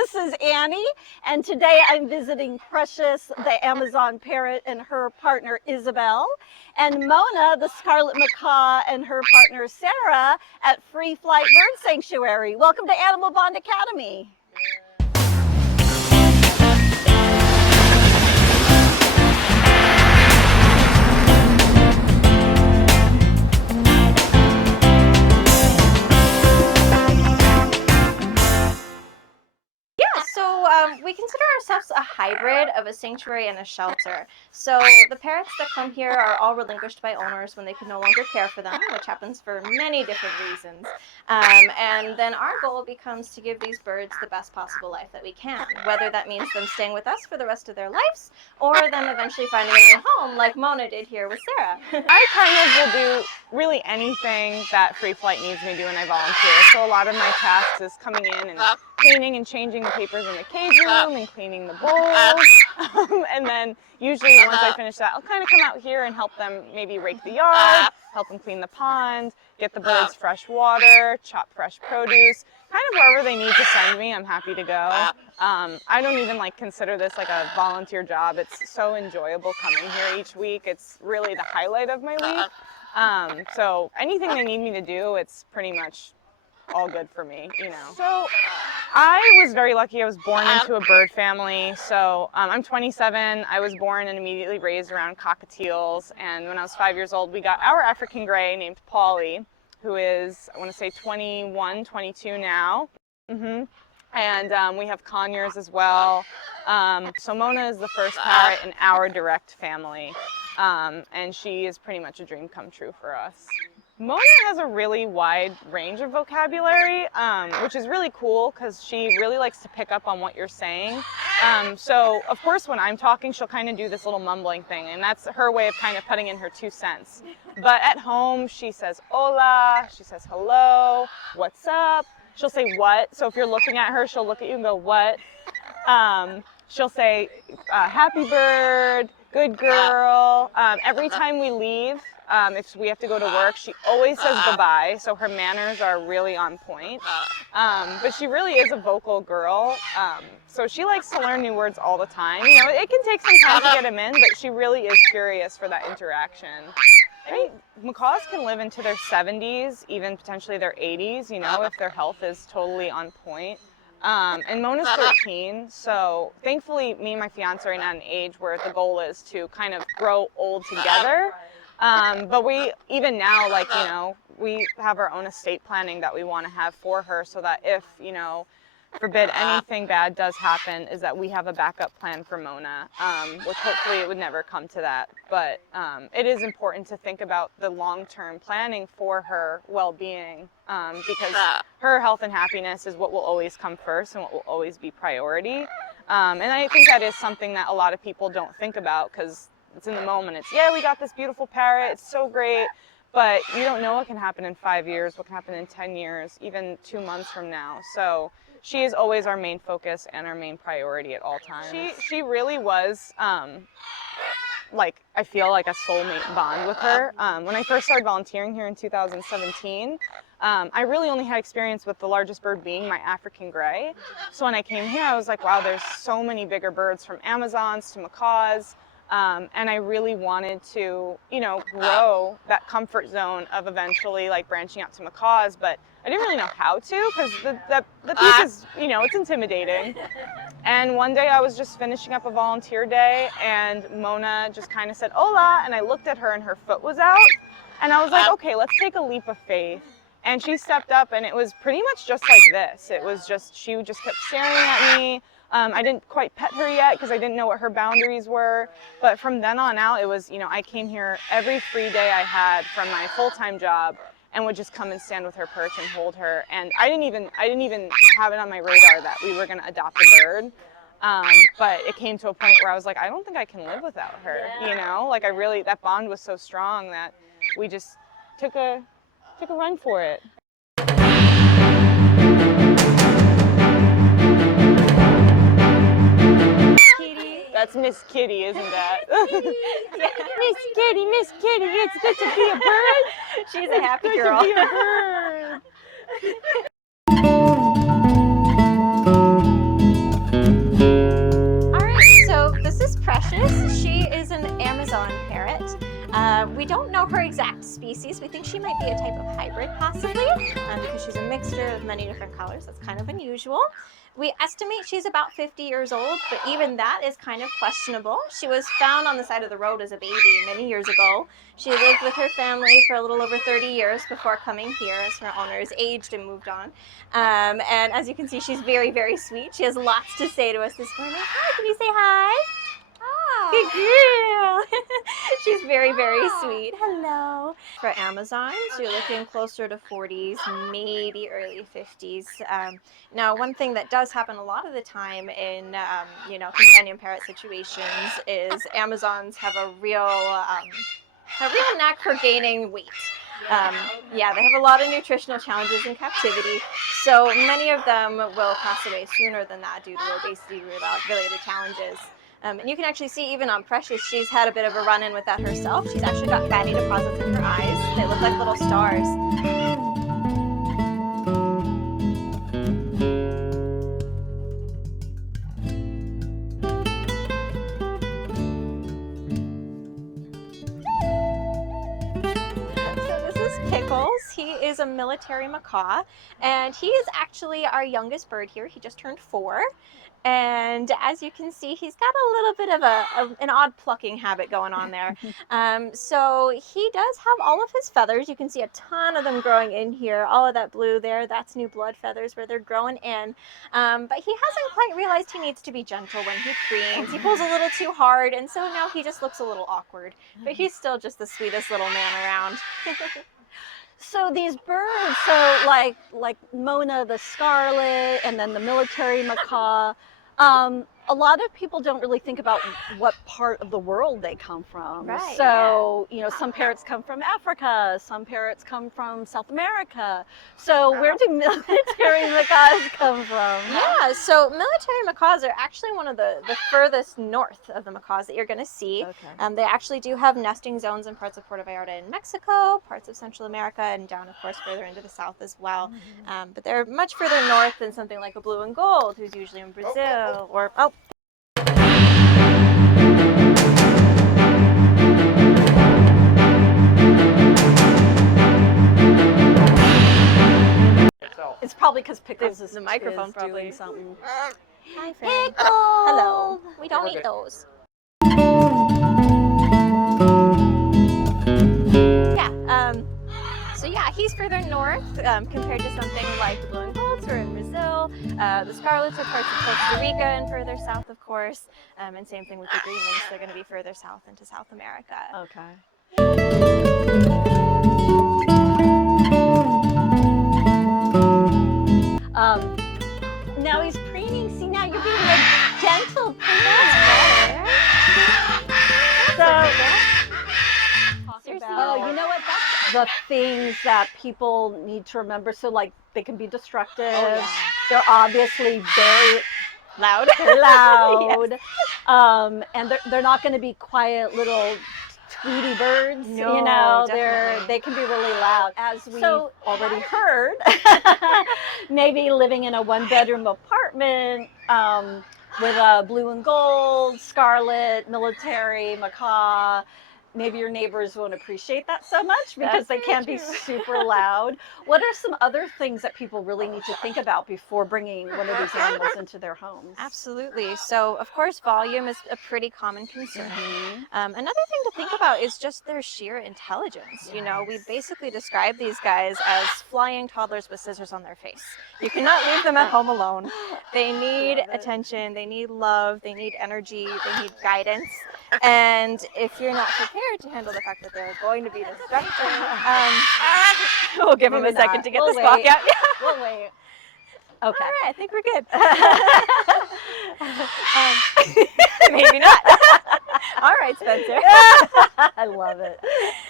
This is Annie, and today I'm visiting Precious, the Amazon parrot, and her partner Isabel, and Mona, the scarlet macaw, and her partner Sarah at Free Flight Bird Sanctuary. Welcome to Animal Bond Academy. We consider ourselves a hybrid of a sanctuary and a shelter. So the parrots that come here are all relinquished by owners when they can no longer care for them, which happens for many different reasons. And then our goal becomes to give these birds the best possible life that we can, whether that means them staying with us for the rest of their lives or them eventually finding a new home like Mona did here with Sarah. I kind of will do really anything that Free Flight needs me to do when I volunteer. So a lot of my tasks is coming in and cleaning and changing the papers in the cage room and cleaning the bowls. And then usually once I finish that, I'll kind of come out here and help them maybe rake the yard, help them clean the pond, get the birds fresh water, chop fresh produce. Kind of wherever they need to send me, I'm happy to go. I don't even consider this like a volunteer job. It's so enjoyable coming here each week. It's really the highlight of my week. So anything they need me to do, it's pretty much all good for me, you know. So I was very lucky. I was born into a bird family. So I'm 27. I was born and immediately raised around cockatiels. And when I was 5 years old, we got our African gray named Polly, who is, I want to say 21, 22 now. And we have conures as well. So Mona is the first parrot in our direct family. And she is pretty much a dream come true for us. Mona has a really wide range of vocabulary, which is really cool because she really likes to pick up on what you're saying. So of course when I'm talking, she'll kind of do this little mumbling thing, and that's her way of kind of putting in her 2 cents. But at home, she says hola, she says hello, what's up? She'll say what, so if you're looking at her, she'll look at you and go, what? She'll say happy bird, good girl. Every time we leave, if we have to go to work, she always says goodbye, so her manners are really on point. But she really is a vocal girl, so she likes to learn new words all the time. You know, it can take some time to get them in, but she really is curious for that interaction. I mean, macaws can live into their 70s, even potentially their 80s, you know, if their health is totally on point. And Mona's 13, so thankfully me and my fiance are at an age where the goal is to kind of grow old together. But we, even now, you know, we have our own estate planning that we want to have for her so that if, you know, forbid anything bad does happen, is that we have a backup plan for Mona, which hopefully it would never come to that. But it is important to think about the long-term planning for her well-being, because her health and happiness is what will always come first and what will always be priority. And I think that is something that a lot of people don't think about because it's in the moment. It's, yeah, we got this beautiful parrot, it's so great, but you don't know what can happen in 5 years, what can happen in 10 years, even 2 months from now. So she is always our main focus and our main priority at all times. She really was, I feel like a soulmate bond with her. When I first started volunteering here in 2017, I really only had experience with the largest bird being my African gray. So when I came here, I was like, wow, there's so many bigger birds, from Amazons to macaws. And I really wanted to, you know, grow that comfort zone of eventually branching out to macaws, but I didn't really know how to because the piece is, you know, it's intimidating. And one day I was just finishing up a volunteer day and Mona just kind of said, hola, and I looked at her and her foot was out. And I was like, okay, let's take a leap of faith. And she stepped up and it was pretty much just like this. It was just, she just kept staring at me. I didn't quite pet her yet because I didn't know what her boundaries were. But from then on out, it was, you know, I came here every free day I had from my full-time job and would just come and stand with her perch and hold her. And I didn't even have it on my radar that we were going to adopt a bird. But it came to a point where I was like, I don't think I can live without her. You know, I really, that bond was so strong that we just took a run for it. That's Miss Kitty, isn't that? Yeah. Miss Kitty, it's good to be a bird. She's a happy girl. It's good to be a bird. species. We think she might be a type of hybrid possibly, because she's a mixture of many different colors. That's kind of unusual. We estimate she's about 50 years old, but even that is kind of questionable. She was found on the side of the road as a baby many years ago. She lived with her family for a little over 30 years before coming here as her owners aged and moved on. And as you can see, she's very, very sweet. She has lots to say to us this morning. Hi, can you say hi? Good girl. She's very, very sweet. Hello. For Amazons, you're looking closer to 40s, maybe early 50s. Now, one thing that does happen a lot of the time in, companion parrot situations is Amazons have a real knack for gaining weight. Yeah, they have a lot of nutritional challenges in captivity, so many of them will pass away sooner than that due to obesity-related challenges. And you can actually see even on Precious, she's had a bit of a run-in with that herself. She's actually got fatty deposits in her eyes. They look like little stars. So this is Pickles. He is a military macaw, and he is actually our youngest bird here. He just turned 4. And as you can see, he's got a little bit of an odd plucking habit going on there. So he does have all of his feathers. You can see a ton of them growing in here. All of that blue there, that's new blood feathers where they're growing in. But he hasn't quite realized he needs to be gentle when he preens. He pulls a little too hard, and so now he just looks a little awkward. But he's still just the sweetest little man around. So these birds, so like Mona the scarlet and then the military macaw, a lot of people don't really think about what part of the world they come from. Right, so, some parrots come from Africa, some parrots come from South America. So where do military macaws come from? Yeah, so military macaws are actually one of the furthest north of the macaws that you're going to see. Okay. They actually do have nesting zones in parts of Puerto Vallarta in Mexico, parts of Central America, and down, of course, further into the south as well. But they're much further north than something like a blue and gold, who's usually in Brazil, or, It's probably because Pickles is the microphone is probably. doing something. Hi, friend. Pickles! Hello. We don't eat those. So yeah, he's further north compared to something like the blue and golds who are in Brazil. The scarlets are parts of Costa Rica and further south, of course. And same thing with the greenlings. They're going to be further south into South America. Okay. Now he's preening. See, now you're being a gentle preener. Oh, you know what? That's the things that people need to remember. So, like, they can be destructive. Oh, yeah. They're obviously very Loud. They're loud. Yes. And they're not going to be quiet little Tweety birds. No, they can be really loud. As we've already heard, maybe living in a 1-bedroom apartment with a blue and gold, scarlet, military, macaw. Maybe your neighbors won't appreciate that so much because they can be super loud. What are some other things that people really need to think about before bringing one of these animals into their homes? Absolutely. So, of course, volume is a pretty common concern. Another thing to think about is just their sheer intelligence. You know, we basically describe these guys as flying toddlers with scissors on their face. You cannot leave them at home alone. They need attention, they need love, they need energy, they need guidance. And if you're not prepared to handle the fact that they're going to be destructive, we'll give them a second to get the squawk out. We'll wait. Okay. All right, I think we're good. Maybe not. All right, Spencer. I love it.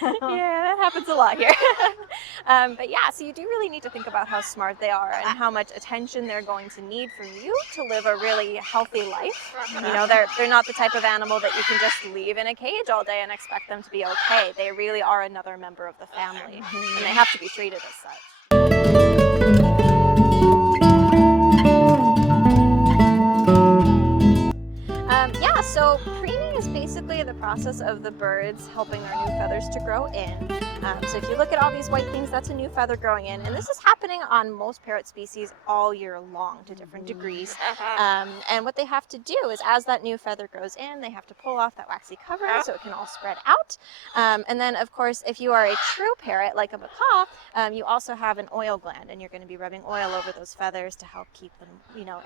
Yeah, that happens a lot here. But yeah, so you do really need to think about how smart they are and how much attention they're going to need from you to live a really healthy life. You know, they're not the type of animal that you can just leave in a cage all day and expect them to be okay. They really are another member of the family, and they have to be treated as such. So preening is basically the process of the birds helping their new feathers to grow in. So if you look at all these white things, that's a new feather growing in. And this is happening on most parrot species all year long to different degrees. And what they have to do is as that new feather grows in, they have to pull off that waxy covering so it can all spread out. And then, of course, if you are a true parrot like a macaw, you also have an oil gland, and you're going to be rubbing oil over those feathers to help keep them,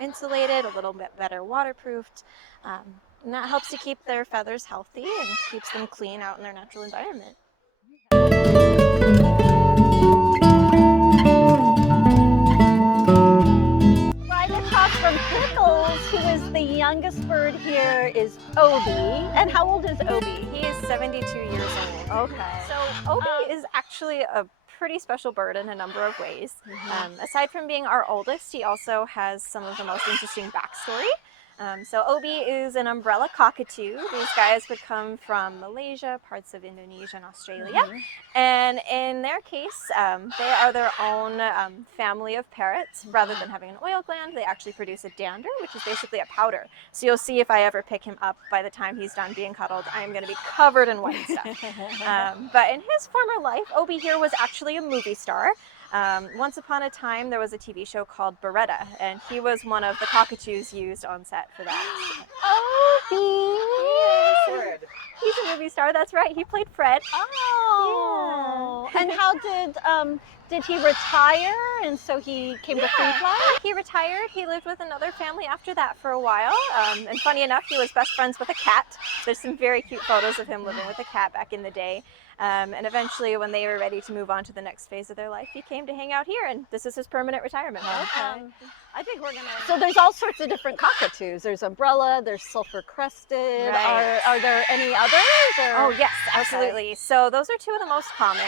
insulated, a little bit better waterproofed. And that helps to keep their feathers healthy and keeps them clean out in their natural environment. Right across from Pickles, who is the youngest bird here, is Obie. And how old is Obie? He is 72 years old. Okay. So Obie is actually a pretty special bird in a number of ways. Aside from being our oldest, he also has some of the most interesting backstory. So Obie is an umbrella cockatoo. These guys would come from Malaysia, parts of Indonesia and Australia. And in their case, they are their own family of parrots. Rather than having an oil gland, they actually produce a dander, which is basically a powder. So you'll see if I ever pick him up, by the time he's done being cuddled, I am going to be covered in white stuff. But in his former life, Obie here was actually a movie star. Once upon a time, there was a TV show called Beretta, and he was one of the cockatoos used on set for that. Obie! Yes. He's a movie star, that's right. He played Fred. Oh! And how did he retire, and so he came to free fly? He retired. He lived with another family after that for a while. And funny enough, he was best friends with a cat. There's some very cute photos of him living with a cat back in the day. And eventually, when they were ready to move on to the next phase of their life, he came to hang out here, and this is his permanent retirement home. I think we're gonna. So there's all sorts of different cockatoos. There's umbrella. There's sulfur crested. Right. Are there any others? Or? Oh yes, absolutely. So those are two of the most common.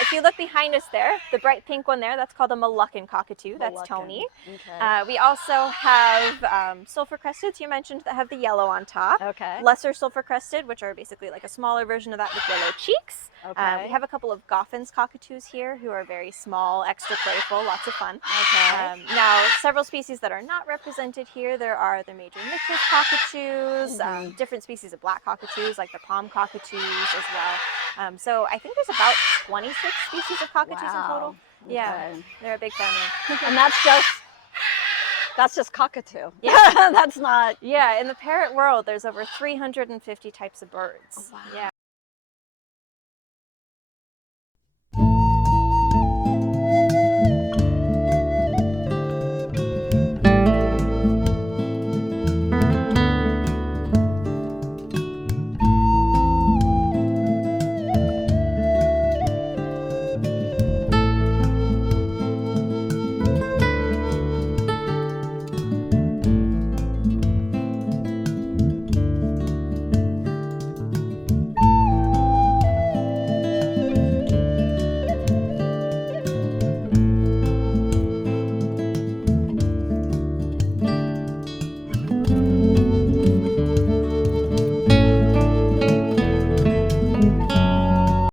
If you look behind us there, the bright pink one there, that's called a Moluccan cockatoo. That's Tony. Okay. We also have sulfur cresteds, you mentioned, that have the yellow on top. Okay. Lesser sulfur crested, which are basically like a smaller version of that with yellow cheeks. Okay. We have a couple of Goffin's cockatoos here who are very small, extra playful, lots of fun. Okay. Now, several species that are not represented here, there are the major Nicholas cockatoos, different species of black cockatoos like the palm cockatoos as well. So I think there's about 26 species of cockatoos in total. Wow. Yeah, Okay. they're a big family. And that's just cockatoo. Yeah. That's not. Yeah, in the parrot world, there's over 350 types of birds. Wow. Yeah.